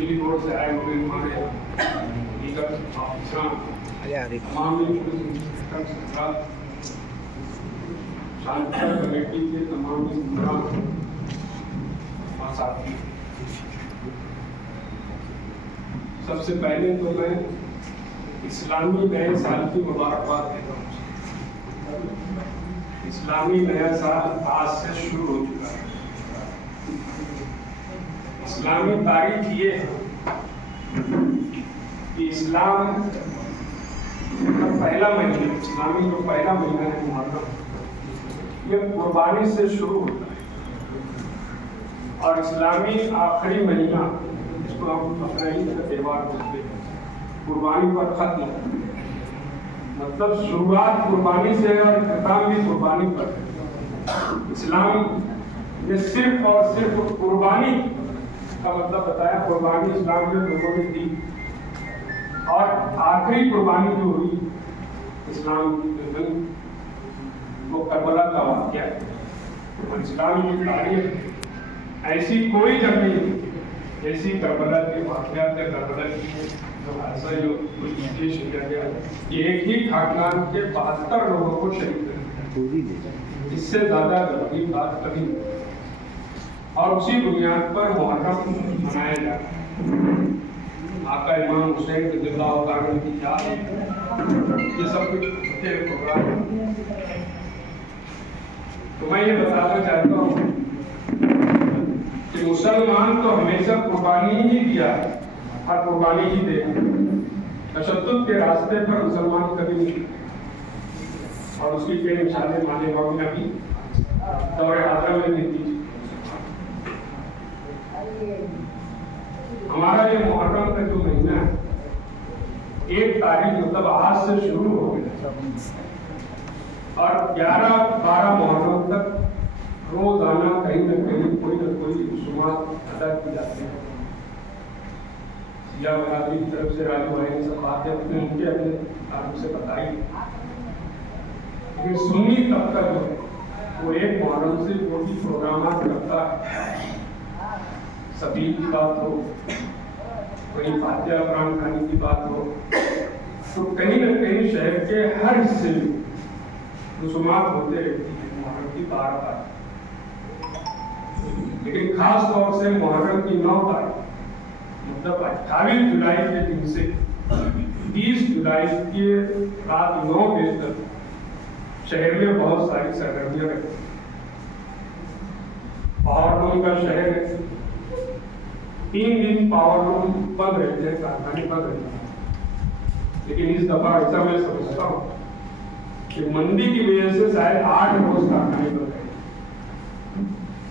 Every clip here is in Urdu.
دلی بورڈ سے آئے ہوئے ہمارے دیگر آفیسران، تمام شانتر کمیٹی کے تمام ممبران اور ساتھی، سب سے پہلے تو میں اسلامی نئے سال کی مبارکباد دیتا ہوں۔ اسلامی نیا سال آج سے شروع ہو چکا ہے۔ اسلامی تاریخ یہ ہے کہ اسلام کا پہلا مہینہ، اسلامی جو پہلا مہینہ ہے محرم، یہ قربانی سے شروع ہوتا ہے، اور اسلامی آخری مہینہ جس کو ہم بقرعید کا تہوار بولتے ہیں، قربانی پر ختم، مطلب شروعات قربانی سے اور اختتام بھی قربانی پر ہے۔ اسلام نے صرف اور صرف قربانی کا مطلب بتایا، قربانی اسلام میں لوگوں نے دی، اور آخری قربانی جو ہوئی اسلام کی وہ کربلا کا واقعہ ہے۔ اور اسلام کی تاریخ ایسی کوئی جگہ نہیں جیسی کربلا کے واقعات ہے، کربلا کی جو حادثہ جو پیش کیا گیا، یہ ایک ہی خاندان کے 72 لوگوں کو شہید کر دیا، اس سے زیادہ غمگین بات کبھی نہیں۔ اور اسی بنیاد پر محرم منایا جاتا ہے۔ آقا امام حسین رضی اللہ تعالیٰ کی یاد، یہ سب کچھ ہوتے ہیں پروگرام۔ تو میں یہ بتانا چاہتا ہوں کہ مسلمان تو ہمیشہ قربانی ہی دیا ہے، ہر قربانی ہی دے، تشدد کے راستے پر مسلمان کبھی نہیں، اور اس کی کئی مثالیں مانے باؤ نے بھی دور حاضرہ میں دی تھی۔ ہمارا یہ محرم کا جو مہینہ ہے، ایک تاریخ مطلب آج سے شروع ہو گیا، اور 11-12 محرم تک روزانہ کہیں نہ کہیں کوئی نہ کوئی رسومات ادا کی جاتی ہیں۔ سیاہ برادری کی طرف سے راجو بھائی نے سب باتیں اپنے تعلق سے بتائی، لیکن سنی طبقہ جو ہے وہ ایک محرم سے جو بھی پروگرامات کرتا ہے، سبیل کی بات ہو، کوئی فاتحہ قرآن خوانی کی بات ہو، تو کہیں نہ کہیں شہر کے ہر حصے میں رسومات ہوتے رہتی ہیں محرم کی بار۔ لیکن خاص طور سے محرم کی 9 تاریخ مطلب 28 جولائی کے دن سے 20 جولائی کے رات 9 بجے تک شہر میں بہت ساری سرگرمیاں رہتی ہیں۔ پاور لوم کا شہر ہے، 3 دن پاور لوم بند رہتے ہیں، کارخانے بند رہتے ہیں، لیکن اس دفعہ ایسا میں سمجھتا ہوں کہ مندی کی وجہ سے شاید 8 روز کارخانے بند رہے،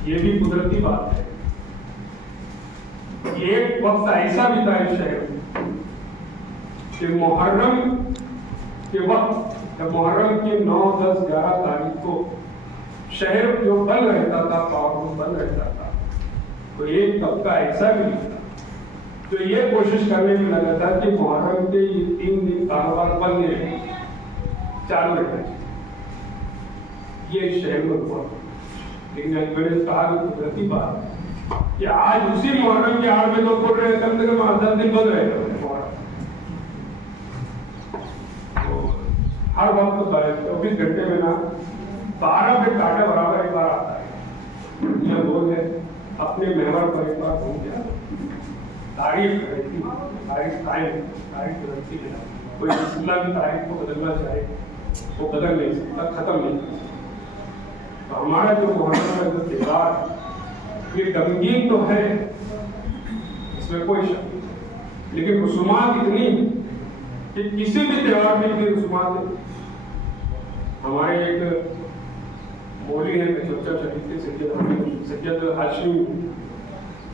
یہ بھی قدرتی بات ہے۔ ایک وقت ایسا بھی تھا اس شہر میں کہ محرم کے وقت، جب محرم کی 9، 10، 11 تاریخ کو شہر جو بند رہتا تھا، پاور بند رہتا تھا، تو ایک طبقہ ایسا بھی نہیں تھا جو یہ کوشش کرنے میں لگا تھا کہ محرم کے یہ 3 دن کاروبار بند نہیں چالو رہنا چاہیے۔ یہ اس شہر میں ہوا، لیکن میں نے کہا کہ قدرتی بات کہ آج اسی محرم کے آڑ میں لوگ بول رہے ہیں کم سے کم 10 دن بند رہے گا۔ تو ہر وقت 24 گھنٹے میں نا 12 پہ کاٹا برابر ایک بار آتا ہے۔ یہ لوگ ہے اپنے محور پر ایک بار پہنچ گیا، تاریخ رہتی، تاریخ قائم، تاریخ رہتی ہے۔ کوئی رسول اللہ کی تاریخ کو بدلنا چاہے وہ بدل نہیں سکتا، ختم نہیں کر سکتا۔ تو ہمارا جو محرم کا جو تہوار یہ غمگین تو ہے، اس میں کوئی شک نہیں، لیکن رسومات اتنی کہ کسی بھی تہوار میں اتنی رسومات نہیں۔ ہمارے ایک مولوی ہیں کچوچا شریف کے سید ہاشمی،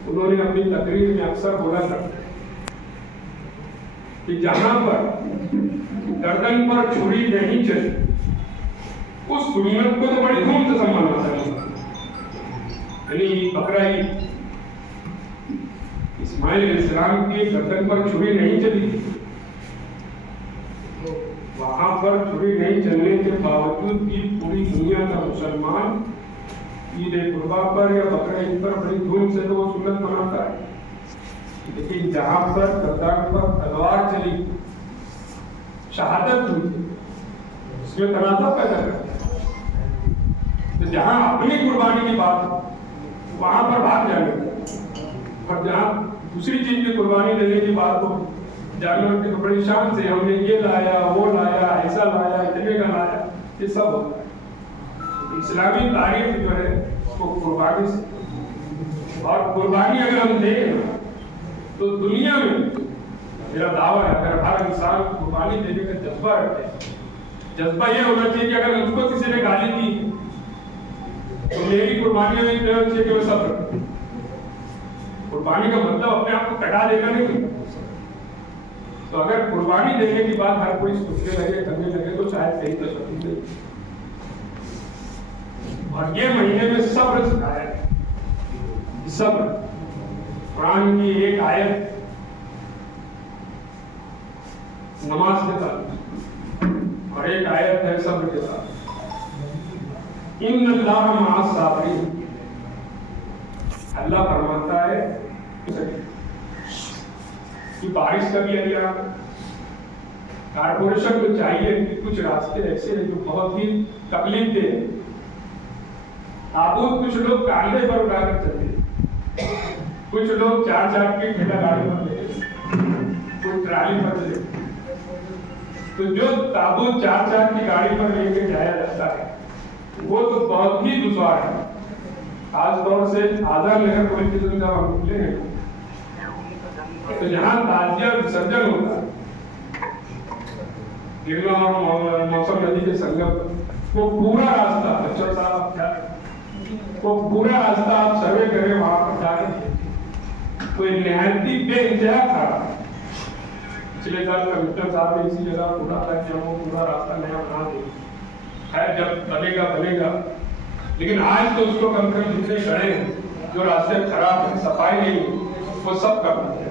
انہوں نے اپنی تقریر میں اکثر بولا کرتے کہ جہاں پر گردن پر چھری نہیں چلی اس سنت کو تو بڑی دھوم سے سنبھالنا چاہیے، یعنی بقرعید اسماعیل علیہ السلام کی گردن پر چھری نہیں چلی تھی، وہاں پر چھری نہیں چلنے کے باوجود بھی پوری دنیا کا مسلمان عید قربا پر یا بقرعید پر بڑی دھوم سے تو وہ سنت مناتا ہے۔ لیکن جہاں پر گردان پر تلوار چلی شہادت ہوئی اس میں تنازع پیدا کرتا ہے. تو جہاں اپنی قربانی کی بات وہاں پر بھاگ جانے اور جہاں دوسری چیز کی قربانی دینے کی بات ہو جانور کے بڑی شان سے ہم نے یہ لایا وہ لایا ایسا لایا اتنے کا لایا یہ سب ہوتا ہے. اسلامی تاریخ جو ہے وہ قربانی سے اور قربانی اگر ہم دیں تو دنیا میں میرا دعویٰ ہے اگر ہر انسان قربانی دینے کا جذبہ رکھے جذبہ یہ ہونا چاہیے کہ اگر مجھ کو کسی نے گالی دی تو میری قربانی میں یہ ہونا چاہیے کہ میں صبر کروں. قربانی کا مطلب اپنے آپ کو کٹا دینا نہیں. تو اگر قربانی دینے کی بات ہر کوئی سوچنے لگے کرنے لگے تو شاید کہیں تو سکتی نہیں. اور یہ مہینے میں صبر سکھایا ہے. صبر قرآن کی ایک آیت نماز کے ساتھ اور ایک آیت ہے صبر کے ساتھ. ان اللہ مع الصابرین. اللہ فرماتا ہے کہ بارش کا بھی ایریا کارپوریشن کو چاہیے کہ کچھ راستے ایسے ہیں جو بہت ہی تکلیف دہ ہیں. تابوت کچھ لوگ کاندھے پر اٹھا کر چلتے کچھ لوگ چار کی ٹھیلا گاڑی پر لے کوئی ٹرالی پر لے. تو جو تابوت چار کی گاڑی پر لے کے جایا جاتا ہے وہ تو بہت ہی دشوار ہے. خاص طور سے آزاد نگر پولیس اسٹیشن کا ہم نکلے ہیں تو جہاں تعزیہ وسرجن ہوتا ہے گرنا اور موسم ندی کے سنگم وہ پورا راستہ بچوں صاحب وہ پورا راستہ آپ سروے کریں وہاں پر جا کے کوئی نہایتی بے انتہا تھا. پچھلے سال کمشنر صاحب نے اسی جگہ پورا تھا کہ ہم وہ پورا راستہ نیا بنا دیں. خیر جب بنے گا لیکن آج تو اس کو کم کم جتنے کھڑے ہیں جو راستے خراب ہیں صفائی نہیں وہ سب کرنا ہے.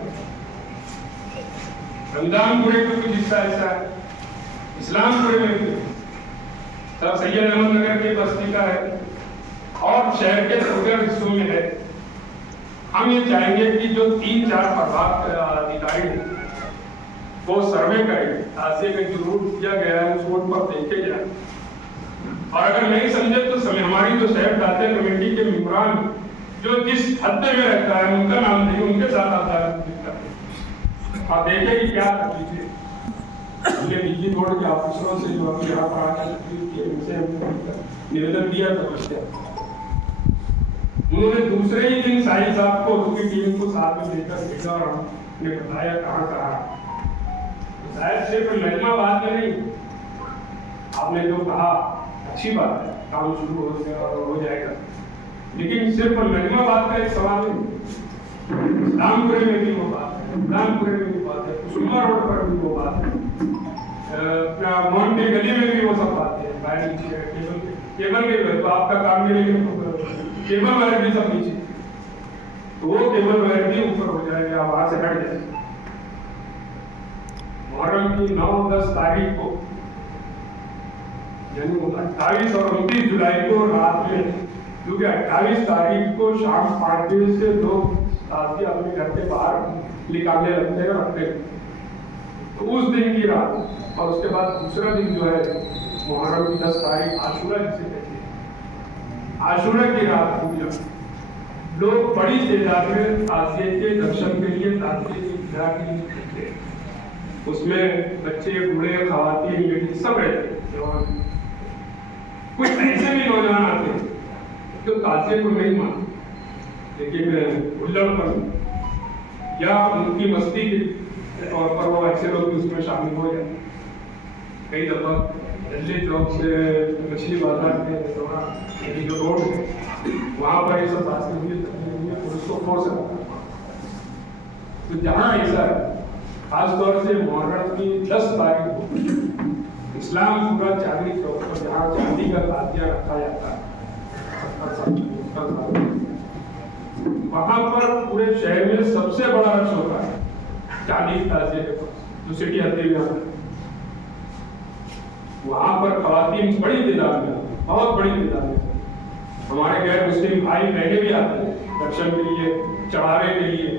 رمضان پورے میں کچھ حصہ ایسا ہے اسلام پورے میں بھی سر سید احمد نگر کی بستی کا ہے اور شہر کے دیگر حصوں میں ہے. ہم یہ چاہیں گے کہ جو 3-4 پربھاگ ادھیکاری ہیں وہ سروے کریں تعزیے میں جو روٹ دیا گیا ہے اس روٹ پر دیکھے جائیں اور اگر نہیں سمجھے تو ہماری جو شہر تعزیہ کمیٹی کے ممبران جو جس حد میں رہتا ہے ان کا نام دیں ان کے ساتھ آپ آپ دیکھیں کہ کیا تکلیف ہے. ہم نے بجلی بورڈ کے آفیسروں سے جو ابھی یہاں پر آ کر تکلیف کی ان سے نویدن دیا تھا انہوں نے دوسرے ہی دن ساحل صاحب کو اس کی ٹیم کو ساتھ میں لے کر بھیجا اور ہم نے بتایا کہاں شاید صرف مہنگا بات میں نہیں آپ نے جو کہا اچھی بات ہے کام شروع ہو گیا اور ہو جائے گا لیکن صرف مہنگا بات کا ایک سوال نہیں. اسلام پورے میں بھی وہ بات ہے رمضان پورے میں بھی بات ہے کسما روڈ پر بھی وہ بات ہے مون کی گلی میں بھی وہ سب باتیں ہیں. کیبل کے تو آپ کا کام نہیں کیبل وائر بھی سب نیچے تو وہ کیبل وائر بھی اوپر ہو جائے گا وہاں سے ہٹ جائے. محرم کی 9-10 تاریخ کو یعنی 28 اور 29 جولائی کو رات میں کیونکہ 28 تاریخ کو شام 5 بجے سے لوگ تعزیہ اپنے گھر کے باہر نکالنے لگتے ہیں اور رکھتے ہیں تو اس دن کی رات اور اس کے بعد دوسرا دن جو ہے محرم کی 10 تاریخ عاشورہ جسے کہتے ہیں عاشورہ کی رات کو لوگ بڑی تعداد میں تعزیے کے درشن کے لیے تعزیے کی اجرا کے لیے نکلتے ہیں. اس میں بچے بوڑھے خواتین لیڈیز سب رہتے ہیں. کچھ ایسے بھی نوجوان آتے ہیں جو تعزیے کو نہیں مانتے لیکن الڑ پن یا ان کی مستی کے طور پر وہ ایسے لوگ اس میں شامل ہو جاتے ہیں. کئی دفعہ دہلی چوک سے مچھلی بازار کے جو روڈ ہے وہاں پر یہ سب حاصل ہوئی پولیس کو فورس کرتا. تو جہاں ایسا ہے خاص طور سے محرم کی 10 تاریخ کو اسلام پورا چاندنی چوک پر جہاں چاندی کا تعزیہ رکھا جاتا ہے وہاں پر پورے شہر میں سب سے بڑا رش ہوتا ہے چاندی کے تعزیے کے پاس جو سٹی آتے ہوئے آتا ہے. وہاں پر خواتین بڑی تعداد میں بہت بڑی تعداد میں ہمارے غیر مسلم بھائی بہنیں بھی آتے ہیں درشن کے لیے چڑھاوے کے لیے.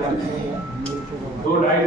40। 2, 2.5,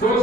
2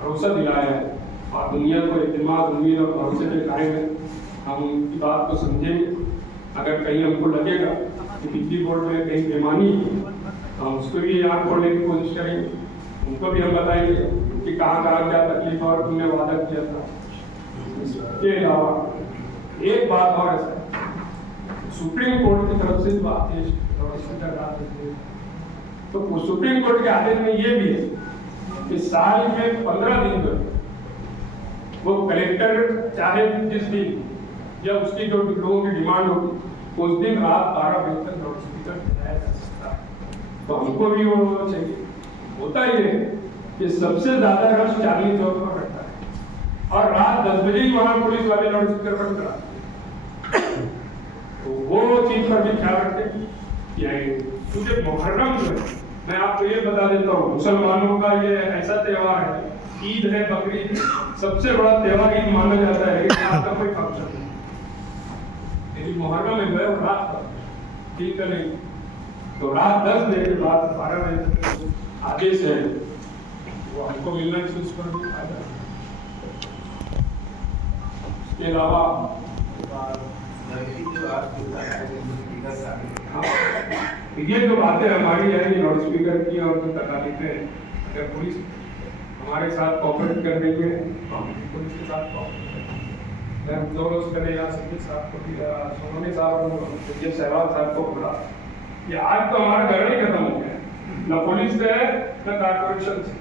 بھروسہ دلایا ہے اور دنیا کو اعتماد امید اور بھروسے پہ قائم ہے. ہم ان کی بات کو سمجھیں گے. اگر کہیں ہم کو لگے گا کہ بجلی بورڈ میں کہیں بےمانی ہے تو ہم اس کو بھی یہاں کھولنے کی کوشش کریں گے. ان کو بھی ہم بتائیں گے کہ کہاں کہاں کیا تکلیف اور تم نے وعدہ کیا تھا. اس کے علاوہ ایک بات اور ہے سپریم کورٹ کی طرف سے جو آدیش تو سپریم کورٹ کے آدیش میں یہ بھی ہے کہ سال میں 15 دن تک وہ کلیکٹر چاہے جس دن یا اس کی جو لوگوں کی ڈیمانڈ ہوگی اس دن رات 12 بجے تک لاؤڈ اسپیکر چلایا جا سکتا ہے. تو ہم کو بھی وہ چاہیے. ہوتا ہی ہے کہ سب سے زیادہ رش چاندنی چوک پر رہتا ہے اور رات 10 بجے ہی وہاں پولیس والے لاؤڈ اسپیکر بند کراتے ہیں. تو وہ چیز پر بھی خیال رکھیں کہ مجھے محرم جو ہے میں آپ کو یہ بتا دیتا ہوں مسلمانوں کا یہ ایسا تہوار ہے. عید ہے بقرعید سب سے بڑا تہوار عید مانا جاتا ہے لیکن آپ کا کوئی فنکشن نہیں. لیکن محرم میں گئے رات کا ٹھیک ہے نہیں تو رات 10 بجے کے بعد 12 بجے تک آدیش ہے وہ ہم کو ملنا چاہیے. اس پر بھی فائدہ. اس کے علاوہ یہ جو باتیں ہماری ہے یہ لاؤڈ اسپیکر کی اور جو تکالیفیں اگر پولیس ہمارے ساتھ کوآپریٹ کر رہی ہے تو ہم پولیس کے ساتھ کوآپریٹ کریں. ہم دو روز کریں یا سید صاحب کو سونی صاحب اور سہواگ صاحب کو بولا کہ آج تو ہمارا گھر نہیں ختم ہو گیا نہ پولیس سے ہے نہ کارپوریشن سے.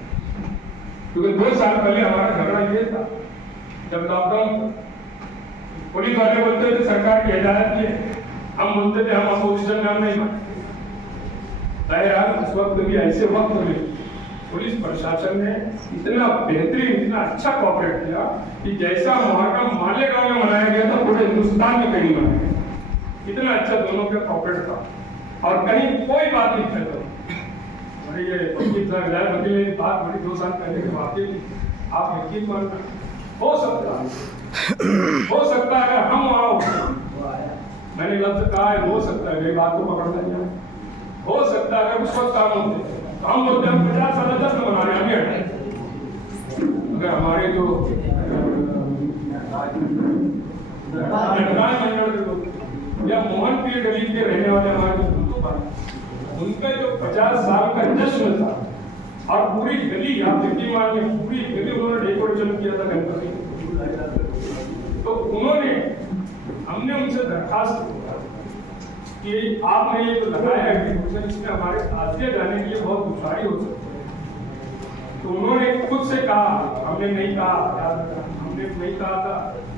کیونکہ 2 سال پہلے ہمارا جھگڑا یہ تھا جب لاک ڈاؤن پولیس والے بولتے تھے سرکار کی ہدایت یہ ہم بولتے تھے ہم اپوزیشن میں ہم نہیں مانتے. اس وقت بھی ایسے وقت میں پولیس پرشاسن نے اتنا بہترین اتنا اچھا کوآپریٹ کیا کہ جیسا محرم مالیگاؤں میں منایا گیا تھا پورے ہندوستان میں کہیں منایا گیا. اتنا اچھا دونوں کا کوآپریٹ تھا اور کہیں کوئی بات نہیں کرتا. یہ وکیل صاحب ہدایت وکیل نے بات بڑی 2 سال پہلے کے واقعے تھی. آپ یقین ماننا ہو سکتا ہے اگر ہم وہاں ہوتے میں نے لفظ کہا ہے ہو سکتا ہے میری بات کو پکڑنا چاہیے. ہو سکتا ہے اگر اس وقت کام ہوتے تو ہم بولتے ہم 50 سال 10 میں بنا رہے ہیں اگر ہمارے جو یا موہن پیر گلی کے رہنے والے ہمارے ان کا جو 50 سال کا جشن تھا اور پوری گلی آپ یقین مانیے پوری گلی انہوں نے ڈیکوریشن کیا تھا گنپتی. تو انہوں نے ہم نے ان سے درخواست کہ آپ نے یہ جو لگایا ہے اس میں ہمارے آگے جانے کے لیے بہت دشواری ہو سکتی ہے. تو انہوں نے خود سے کہا ہم نے نہیں کہا ہم نے نہیں کہا تھا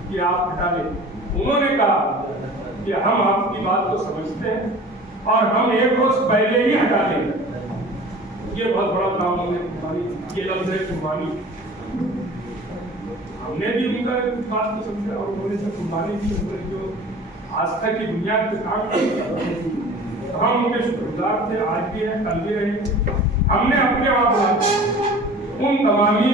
کہ آپ ہٹا لیں. انہوں نے کہا کہ ہم آپ کی بات کو سمجھتے ہیں اور ہم 1 روز پہلے ہی ہٹا دیں گے. یہ بہت بڑا کام ہم نے یہ لفظ ہے قربانی. ہم نے بھی ان کا بات کو سمجھا اور انہوں نے قربانی کی جو آستھا کی بنیاد پہ کام کیا. ہم ان کے شکر گزار تھے آج بھی ہیں کل بھی رہیں. ہم نے اپنے وہاں ان تمامی